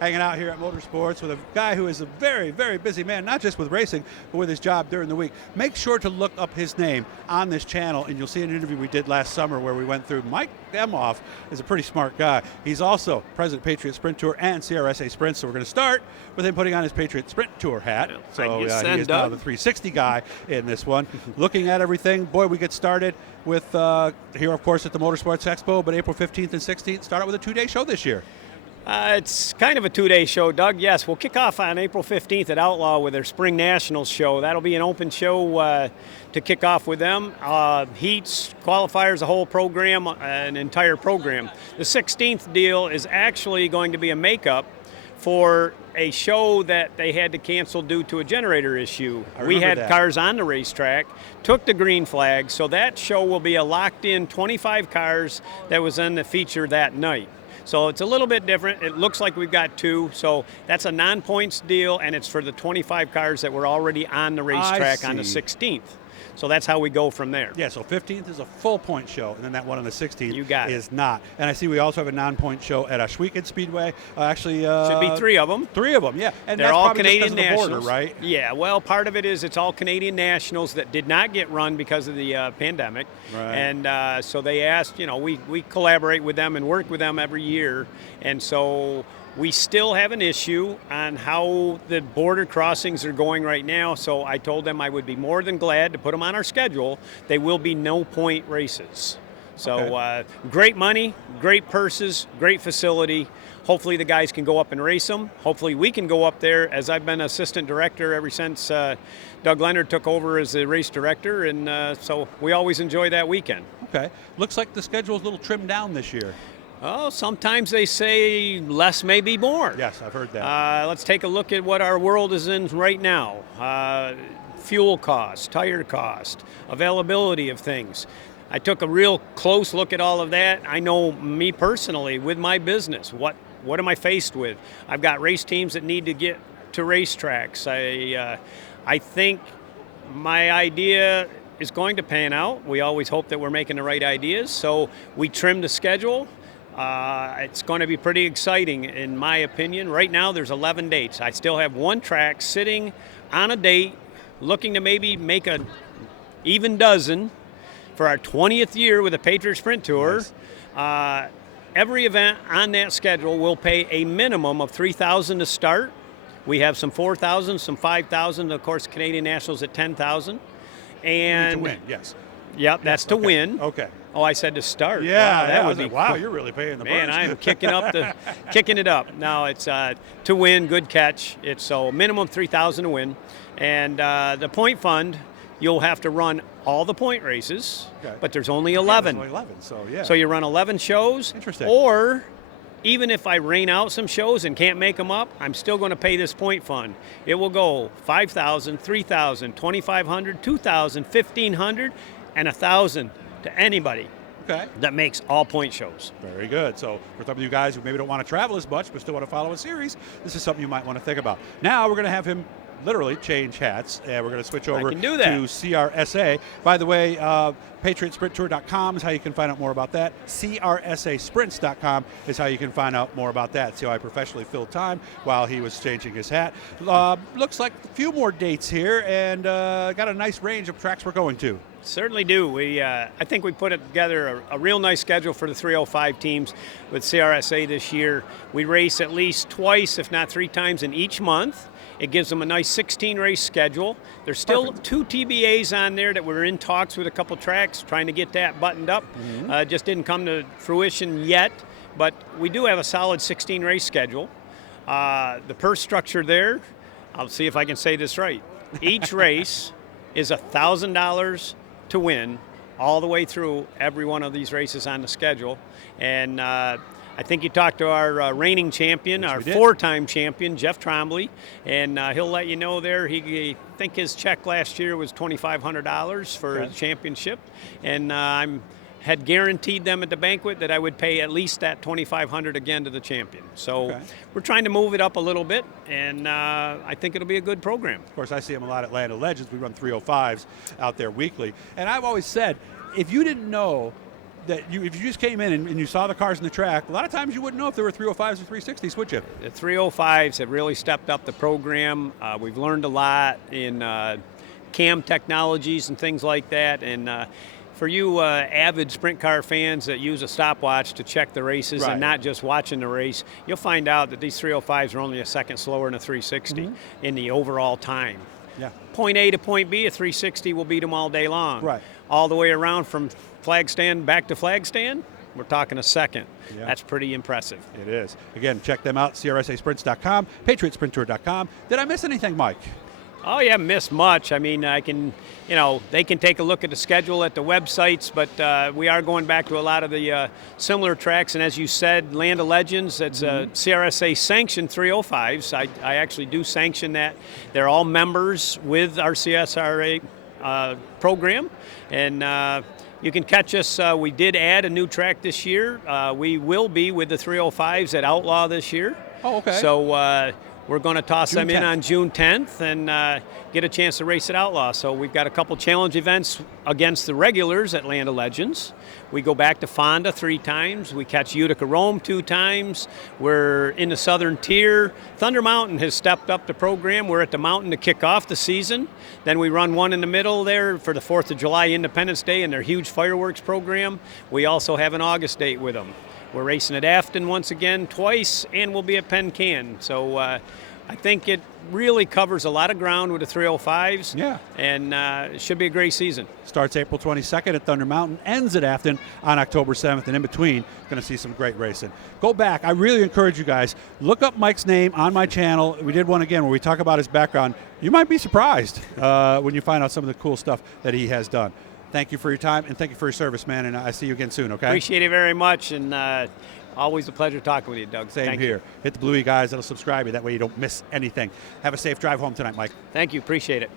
hanging out here at Motorsports with a guy who is a very, very busy man, not just with racing, but with his job during the week. Make sure to look up his name on this channel, and you'll see an interview we did last summer where we went through. Mike Emhof is a pretty smart guy. He's also president of Patriot Sprint Tour and CRSA Sprint, so we're going to start with him putting on his Patriot Sprint Tour hat. So he is now the 360 guy in this one. Looking at everything, boy, we get started with here, of course, at the Motorsports Expo, but April 15th and 16th, start out with a two-day show this year. It's kind of a two-day show, Doug. Yes, we'll kick off on April 15th at Outlaw with their Spring Nationals show. That'll be an open show to kick off with them. Heats, qualifiers, a whole program, an entire program. The 16th deal is actually going to be a makeup for a show that they had to cancel due to a generator issue. We had cars on the racetrack, took the green flag, so that show will be a locked-in 25 cars that was in the feature that night. So it's a little bit different. It looks like we've got two, so that's a non-points deal, and it's for the 25 cars that were already on the racetrack on the 16th. So that's how we go from there. Yeah, so 15th is a full point show, and then that one on the 16th is not. And I see we also have a non-point show at Ashweekett Speedway. Actually, should be three of them. Three of them, yeah. And they're that's all probably Canadian just because of the nationals, border, right? Yeah. Well, part of it is it's all Canadian nationals that did not get run because of the pandemic, right. And so they asked. We collaborate with them and work with them every year, and so. We still have an issue on how the border crossings are going right now, so I told them I would be more than glad to put them on our schedule. They will be no-point races. So great money, great purses, great facility. Hopefully the guys can go up and race them. Hopefully we can go up there, as I've been assistant director ever since Doug Leonard took over as the race director, and so we always enjoy that weekend. Okay. Looks like the schedule's a little trimmed down this year. Oh, sometimes they say less may be more. Yes, I've heard that. Let's take a look at what our world is in right now. Fuel cost, tire cost, availability of things. I took a real close look at all of that. I know me personally with my business, what am I faced with? I've got race teams that need to get to racetracks. I think my idea is going to pan out. We always hope that we're making the right ideas, so we trim the schedule. It's going to be pretty exciting, in my opinion. Right now, there's 11 dates. I still have one track sitting on a date, looking to maybe make an even dozen for our 20th year with the Patriot Sprint Tour. Nice. Every event on that schedule will pay a minimum of $3,000 to start. We have some $4,000, some $5,000, of course, Canadian Nationals at $10,000. And to win, yes. Yep, that's to win. Okay. Oh, I said to start. Yeah, wow, that would be wow, you're really paying the price. Man, I'm kicking it up. Now it's to win, good catch. It's so minimum $3,000 to win, and the point fund. You'll have to run all the point races, but there's only 11. There's only 11, so yeah. So you run 11 shows. Interesting. Or even if I rain out some shows and can't make them up, I'm still going to pay this point fund. It will go $5,000, $3,000, $2,500, $2,000, $1,500, and $1,000 to anybody that makes all point shows. Very good. So for some of you guys who maybe don't want to travel as much but still want to follow a series, this is something you might want to think about. Now we're going to have him literally change hats, and we're going to switch over to CRSA. By the way, PatriotSprintTour.com is how you can find out more about that. CRSASprints.com is how you can find out more about that. See how I professionally filled time while he was changing his hat. Looks like a few more dates here, and got a nice range of tracks we're going to. Certainly do. I think we put together a real nice schedule for the 305 teams with CRSA this year. We race at least twice, if not 3 times in each month. It gives them a nice 16-race schedule. There's still 2 TBAs on there that we're in talks with a couple tracks, trying to get that buttoned up. Just didn't come to fruition yet, but we do have a solid 16-race schedule. The purse structure there, I'll see if I can say this right. Each race is $1,000 to win all the way through every one of these races on the schedule. And I think you talked to our reigning champion, our 4-time champion, Jeff Trombley, and he'll let you know there. I think his check last year was $2,500 for the championship, and had guaranteed them at the banquet that I would pay at least that $2,500 again to the champion. So we're trying to move it up a little bit, and I think it'll be a good program. Of course, I see him a lot at Land of Legends. We run 305s out there weekly, and I've always said, if you didn't know that if you just came in and you saw the cars in the track, a lot of times you wouldn't know if there were 305s or 360s, would you? The 305s have really stepped up the program. We've learned a lot in cam technologies and things like that. And for you avid sprint car fans that use a stopwatch to check the races and not just watching the race, you'll find out that these 305s are only a second slower than a 360 in the overall time. Yeah. Point A to point B, a 360 will beat them all day long. Right. All the way around from flag stand back to flag stand, we're talking a second. Yeah. That's pretty impressive. It is. Again, check them out, CRSAsprints.com, PatriotSprintTour.com. Did I miss anything, Mike? Oh, you haven't missed much. I mean, they can take a look at the schedule at the websites, but we are going back to a lot of the similar tracks. And as you said, Land of Legends, that's CRSA sanctioned 305s. I actually do sanction that. They're all members with our CSRA program. And you can catch us. We did add a new track this year. We will be with the 305s at Outlaw this year. Oh, okay. So we're going to toss June them in 10th. on June 10th and get a chance to race at Outlaw. So we've got a couple challenge events against the regulars at Land of Legends. We go back to Fonda 3 times. We catch Utica Rome 2 times. We're in the Southern Tier. Thunder Mountain has stepped up the program. We're at the mountain to kick off the season. Then we run one in the middle there for the 4th of July Independence Day and their huge fireworks program. We also have an August date with them. We're racing at Afton once again, twice, and we'll be at Penn Can. So I think it really covers a lot of ground with the 305s. Yeah. And it should be a great season. Starts April 22nd at Thunder Mountain, ends at Afton on October 7th, and in between, going to see some great racing. Go back. I really encourage you guys, look up Mike's name on my channel. We did one again where we talk about his background. You might be surprised when you find out some of the cool stuff that he has done. Thank you for your time, and thank you for your service, man, and I see you again soon, okay? Appreciate it very much, and always a pleasure talking with you, Doug. Same Thank here. you. Hit the bluey guys. That'll subscribe you. That way you don't miss anything. Have a safe drive home tonight, Mike. Thank you. Appreciate it.